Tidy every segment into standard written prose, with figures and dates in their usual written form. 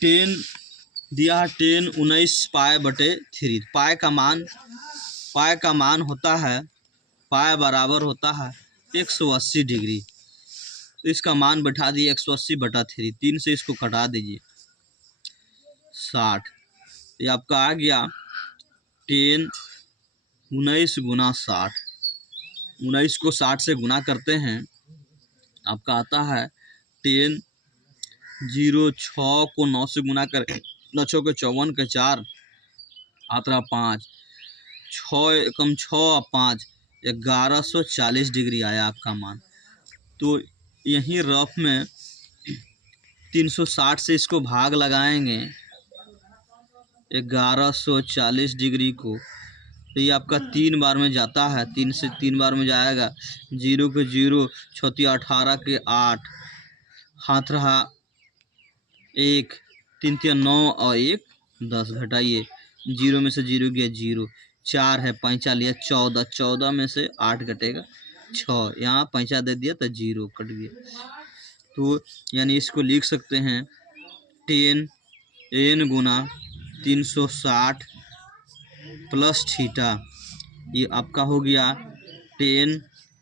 Ten दिया है 10 19 पाए बटे 3। पाए का मान होता है, पाए बराबर होता है 180 डिग्री। तो इसका मान बैठा दिए 180 बटा 3। 3 से इसको कटा दीजिए 60। ये आपका आ गया 10 19 गुना 60। 19 को 60 से गुना करते हैं, आपका आता है 10 0 6 को 9 से गुना कर 9 6 के 54 के 4 आता 5 6 कम 6 5 1140 डिग्री आया आपका मान। तो यहीं रफ में 360 से इसको भाग लगाएंगे 1140 डिग्री को, तो ये आपका 3 बार में जाता है, 3 से 3 बार में जाएगा। 0 के 0 6 18 के 8 हाथ रहा 1 3 3 9 और 1 10 घटाइए। 0 में से 0 गया 0, 4 है 5 लिया 14, 14 में से 8 घटेगा 6, यहाँ 5 दे दिया तो 0 कट गया। तो यानी इसको लिख सकते हैं 10 n गुना 360 प्लस थीटा। ये आपका हो गया 10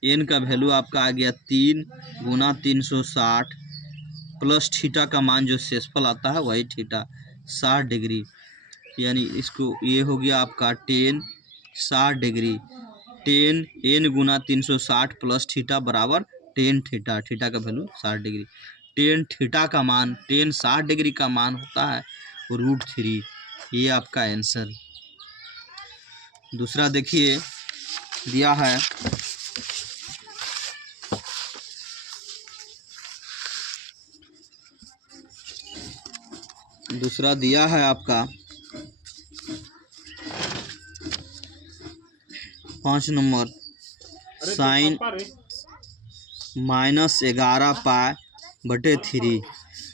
n का वैल्यू आपका आ गया 3 गुना 360 प्लस थीटा का मान जो शेषफल आता है वही थीटा 60 डिग्री। यानी इसको ये हो गया आपका 10 60 डिग्री। 10 n गुना 360 प्लस थीटा बराबर 10 थीटा। थीटा का वैल्यू 60 डिग्री। 10 थीटा का मान 10 60 डिग्री का मान होता है √3। ये आपका आंसर। दूसरा देखिए दिया है आपका 5 नंबर साइन -11 पाए बटे 3।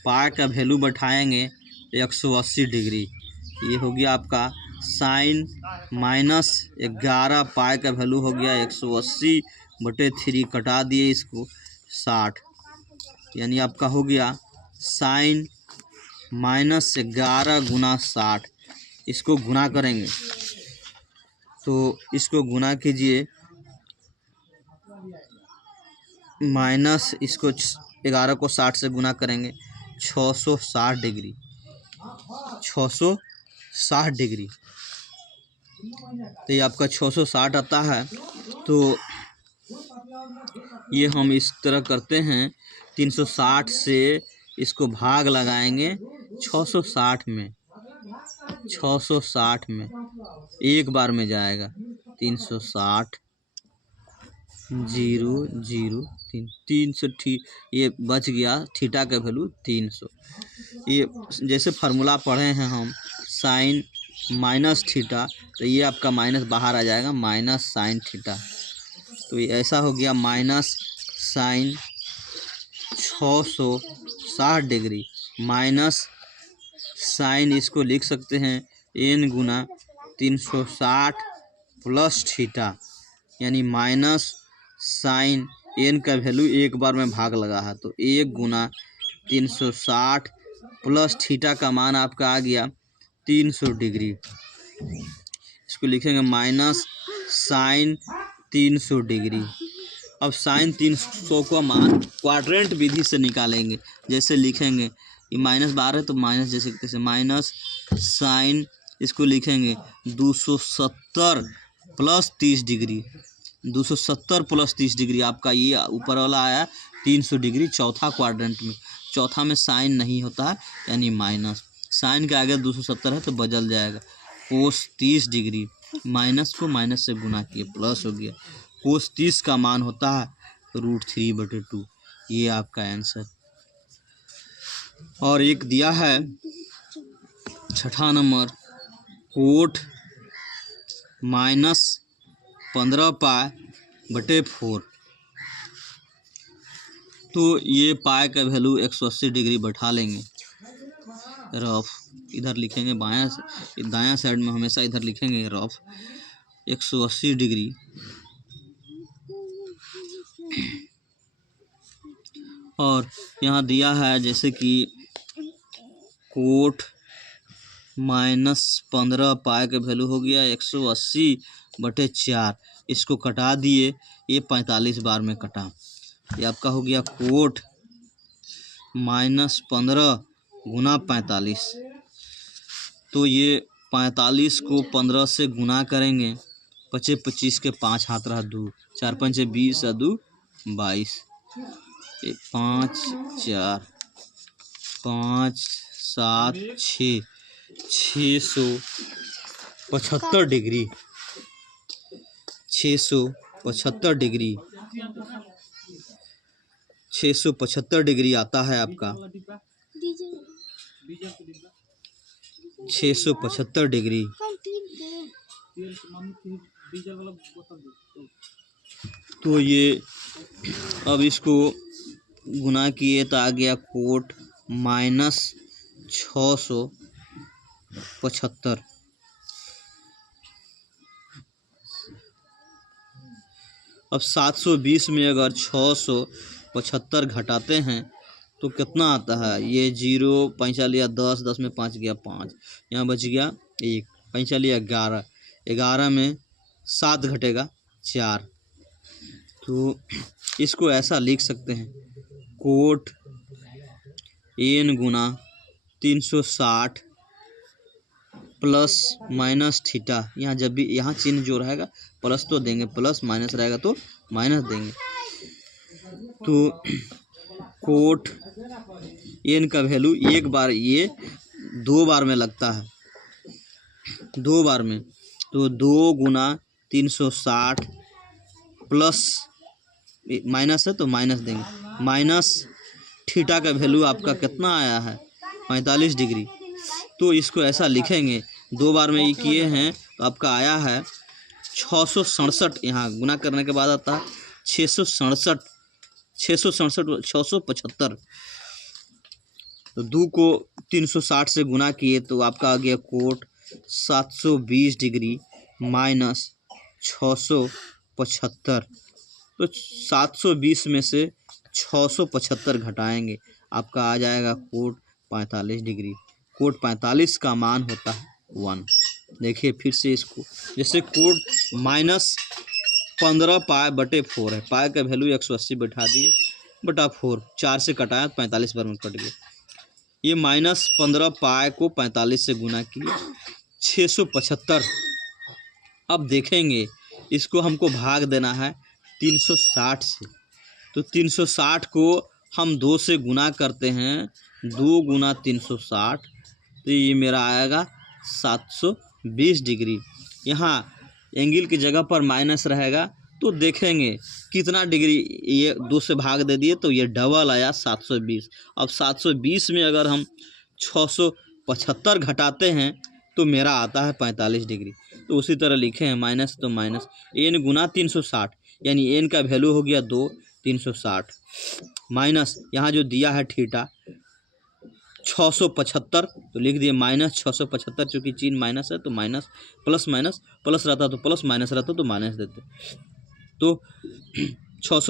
पाए का वैल्यू बैठाएंगे 180 डिग्री। ये हो गया आपका साइन -11 पाए का वैल्यू हो गया 180 बटे 3, कटा दिए इसको 60। यानी आपका हो गया साइन -11 गुना 60। इसको गुना करेंगे तो इसको गुना कीजिए, माइनस इसको 11 को 60 से गुना करेंगे 660 डिग्री। 660 डिग्री तो ये आपका 660 आता है। तो ये हम इस तरह करते हैं, 360 से इसको भाग लगाएंगे 660 में। 660 में एक बार में जाएगा 360 0 0 3 300 ये बच गया थीटा का वैल्यू 300। ये जैसे फार्मूला पढ़े हैं हम साइन माइनस थीटा, तो ये आपका माइनस बाहर आ जाएगा माइनस साइन थीटा। तो ये ऐसा हो गया minus sine 660 degree minus sine, इसको लिख सकते हैं n गुना 360 प्लस थीटा। यानी माइनस साइन n का वैल्यू एक बार में भाग लगा है, तो 1 गुना 360 प्लस थीटा का मान आपका आ गया 300 डिग्री। इसको लिखेंगे माइनस साइन 300 डिग्री। अब साइन 300 का मान क्वाड्रेंट विधि से निकालेंगे। जैसे लिखेंगे ये -12 है तो माइनस जैसे तैसे माइनस साइन, इसको लिखेंगे 270 प्लस 30 डिग्री। 270 प्लस 30 डिग्री आपका ये ऊपर वाला आया 300 डिग्री चौथा क्वाड्रेंट में। चौथा में साइन नहीं होता है यानी माइनस, साइन के आगे 270 है तो बदल जाएगा कोस 30 डिग्री। माइनस को माइनस से गुना किए प्लस हो गया, कोस 30 का मान होता है √3/2। ये आपका आंसर। और एक दिया है 6ठा नंबर कोट -15 पाए बटे 4। तो ये पाए का वैल्यू 180 डिग्री बैठा लेंगे। रफ इधर लिखेंगे बायां से, दायां साइड में हमेशा इधर लिखेंगे रफ 180 डिग्री। और यहाँ दिया है जैसे कि कोट -15 पाई का वैल्यू हो गया 180/4। इसको कटा दिए, ये 45 बार में कटा। ये आपका हो गया कोट -15 गुना 45। तो ये 45 को 15 से गुना करेंगे, 25 25 के 5 हाथ रहा 2, 4 5 20 और 2 22, 5 4 5 7 6 675 डिग्री, 675 डिग्री, 675 डिग्री आता है आपका, 675 डिग्री। तो ये अब इसको गुना किए तो आ गया कोट -675। अब 720 में अगर 675 घटाते हैं तो कितना आता है? ये 0 पैंचा लिया 10, 10 में 5 गया 5, यहाँ बच गया 1, पैंचा लिया 11, 11 में 7 घटेगा 4। तो इसको ऐसा लिख सकते हैं, कोट n गुना 360 प्लस माइनस थीटा। यहाँ जब भी यहाँ चिन्ह जो रहेगा प्लस तो देंगे, प्लस माइनस रहेगा तो माइनस देंगे। तो कोट n का वैल्यू एक बार, ये 2 बार में लगता है, 2 बार में। तो 2 गुना 360 प्लस माइनस है तो माइनस देंगे, माइनस थीटा का वैल्यू आपका कितना आया है? 45 डिग्री। तो इसको ऐसा लिखेंगे, 2 बार में ये किए हैं तो आपका आया है 667। यहाँ गुना करने के बाद आता है 667, 675। तो 2 को 360 से गुना किए तो आपका आ गया कोट 720 डिग्री माइनस 675। तो 720 में से 675 घटाएंगे, आपका आ जाएगा कोट 45 डिग्री। कोट 45 का मान होता है 1। देखिए फिर से इसको, जैसे कोट -15 पाई/4 है, पाई का वैल्यू 180 बैठा दिए बटा 4, 4 से कटाया 45 बार में कट गया। ये -15 पाई को 45 से गुना किए 675। अब देखेंगे इसको हमको भाग देना है 360 से। तो 360 को हम 2 से गुना करते हैं, 2 गुना 360, तो ये मेरा आएगा 720 डिग्री। यहाँ एंगल की जगह पर माइनस रहेगा तो देखेंगे कितना डिग्री, ये 2 से भाग दे दिए तो ये डबल आया 720। अब 720 में अगर हम 675 घटाते हैं तो मेरा आता है 45 डिग्री। तो उसी तरह लिखे हैं, माइनस तो माइनस n गुना 360, यानी n का वैल्यू हो गया 2, 360 माइनस यहाँ जो दिया है थीटा 675, तो लिख दिए -675। चूँकि चिन्ह माइनस है तो माइनस, प्लस माइनस, प्लस रहता तो प्लस, माइनस रहता तो माइनस देते। तो 600